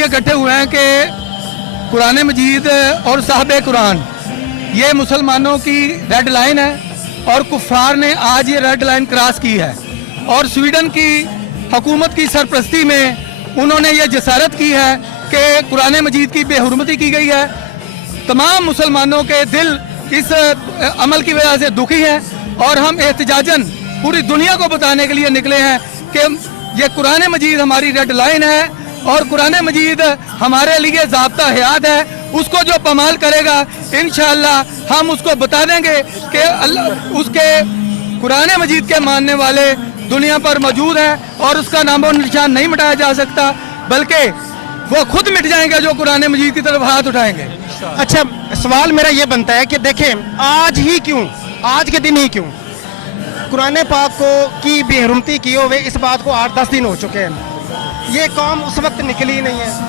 इसलिए इकट्ठे हुए हैं कि कुरान मजीद और साहब कुरान ये मुसलमानों की रेड लाइन है और कुफ़ार ने आज ये रेड लाइन क्रॉस की है और स्वीडन की हुकूमत की सरपरस्ती में उन्होंने ये जसारत की है कि कुरान मजीद की बेहुरमती की गई है। तमाम मुसलमानों के दिल इस अमल की वजह से दुखी हैं और हम एहतजाजन पूरी दुनिया को बताने के लिए निकले हैं कि ये कुरान मजीद हमारी रेड लाइन है और कुरान मजीद हमारे लिए ज़ाब्ता हयात है। उसको जो पमाल करेगा इंशाअल्लाह हम उसको बता देंगे कि अल्लाह उसके कुरान मजीद के मानने वाले दुनिया पर मौजूद हैं और उसका नामो निशान नहीं मिटाया जा सकता, बल्कि वो खुद मिट जाएंगे जो कुरान मजीद की तरफ हाथ उठाएंगे। अच्छा, सवाल मेरा ये बनता है कि देखें आज ही क्यों, आज के दिन ही क्यों कुरान पाक को की बेहरमती किए हुए इस बात को 8-10 दिन हो चुके हैं, ये कौम उस वक्त निकली नहीं है।